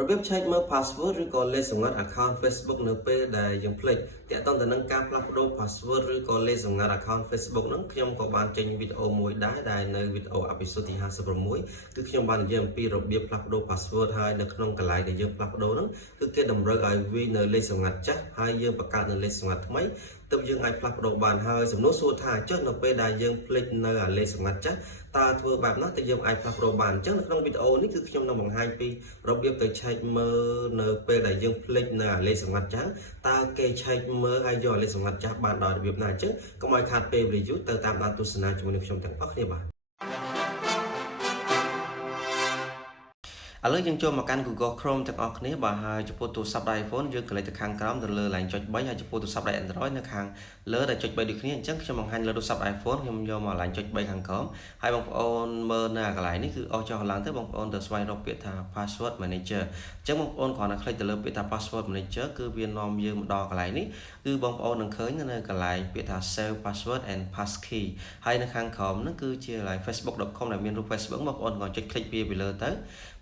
របៀបឆែកមើល password ឬក៏លេខសម្ងាត់ account Facebook នៅពេលដែលយើងភ្លេចតាក់ទងទៅនឹងការផ្លាស់ប្ដូរ password ឬក៏លេខសម្ងាត់ account Facebook ហ្នឹងខ្ញុំក៏បានចេញវីដេអូមួយដែរដែលនៅវីដេអូអេពីសូតទី56គឺខ្ញុំបាននិយាយអំពីរបៀបផ្លាស់ប្ដូរ password ហើយនៅក្នុងកន្លែងដែលយើងផ្លាស់ប្ដូរហ្នឹងគឺគេតម្រូវឲ្យវាយនៅលេខសម្ងាត់ចាស់ហើយយើងបង្កើតនៅលេខសម្ងាត់ថ្មីទើបយើងអាចផ្លាស់ប្ដូរបានហើយសំណួរសួរថាចុះនៅពេលដែលយើងភ្លេចនៅលេខសម្ងាត់ចាស់តើធ្វើបែបណាទៅយើងអាចផ្លាស់ប្ដូរបានអញ្ចឹងនៅក្នុងវីដេអូនេះគឺខ្ញុំនឹងបង្ហាញពីរបៀបទៅឆែកមើលនៅពេលដែលយើងភ្លេចនៅលេខសម្ងាត់ចាស់តើគេឆែកមើលហើយយកលេខសម្ងាត់ចាស់បានដោយរបៀបណាអញ្ចឹងកុំឲ្យខាតពេលវេលាយូរទៅតាមដានទស្សនាជាមួយនឹងខ្ញុំទាំងអស់គ្នាបាទឥឡូវយើងចូលមកកាន់ Google Chrome ទាំងអស់គ្នាបាទហើយចំពោះទូរស័ព្ទដៃ iPhone យើងកន្លែងទៅខាងក្រោមទៅលើ line ចុច3ហើយចំពោះទូរស័ព្ទដៃ Android នៅខាងលើដែលចុច3ដូចគ្នាអញ្ចឹងខ្ញុំបង្ហាញលើទូរស័ព្ទ iPhone ខ្ញុំយកមក line ចុច3ខាងក្រោមហើយបងប្អូនមើលនៅកន្លែងនេះគឺអស់ចុះឡើងទៅបងប្អូនទៅស្វែងរកពាក្យថា Password Manager អញ្ចឹងបងប្អូនគ្រាន់តែคลิกទៅលើពាក្យថា Password Manager គឺវានាំយើងមកដល់កន្លែងនេះគឺបងប្អូននឹងឃើញនៅកន្លែងពាក្យថា Save Password and Passkey ហើយនៅខាងក្រោមហ្នឹងគឺជា line facebook.com ដែលមានរូប Facebook បងប្អូនគាត់ចុចคลิกពីលើទៅ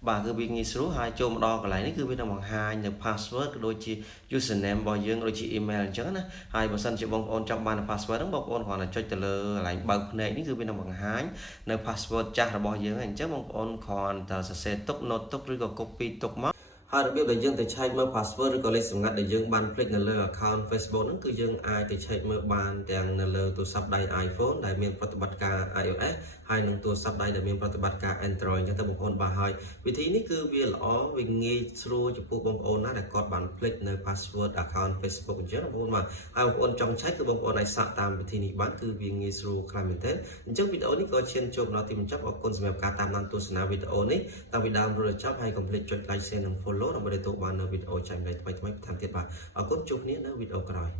បាទគឺវាងាយស្រួលហើយចូលមកដល់កន្លែងនេះគឺវានឹងបង្ហាញនៅ password ក៏ដូចជា username របស់យើងដូចជា email អញ្ចឹងណាហើយបើសិនជាបងប្អូនចង់បាន password ហ្នឹងបងប្អូនគ្រាន់តែចុចទៅលើកន្លែងបើកភ្នែកនេះគឺវានឹងបង្ហាញនៅ password ចាស់របស់យើងអញ្ចឹងបងប្អូនគ្រាន់តែសរសេរទុក note ទុកឬក៏ copy ទុកមកហើយរបៀបដែលយើងទៅឆែកមើល password ឬក៏លេខសម្ងាត់ដែលយើងបានភ្លេចនៅលើ account Facebook ហ្នឹងគឺយើងអាចទៅឆែកមើលបានទាំងនៅលើទូរស័ព្ទដៃ iPhone ដែលមានប្រតិបត្តិការ iOS ហើយនឹងទូរស័ព្ទដៃដែលមានប្រតិបត្តិការ Android អញ្ចឹងទៅបងប្អូនបាទហើយវិធីនេះគឺវាល្អវាងាយស្រួលចំពោះបងប្អូនណាដែលគាត់បានភ្លេចនៅ password account Facebook អញ្ចឹងបងប្អូនបាទហើយបងប្អូនចង់ឆែកគឺបងប្អូនអាចសាកតាមវិធីនេះបានគឺវាងាយស្រួលខ្លាំងមែនទែនអញ្ចឹងវីដេអូនេះក៏ឈានចូលដល់ទីបញ្ចប់អរគុណសម្រាប់ការតាមដានទស្សនាវីដេអូនេះតាំងពីដើមដល់ចប់ហើយកុំភ្លេចចុច like share និង follow ដើម្បីទទួលបាននៅវីដេអូចែករំលែកថ្មីៗបន្ថែមទៀតបាទអរគុណជួបគ្នានៅវីដេអូក្រោយ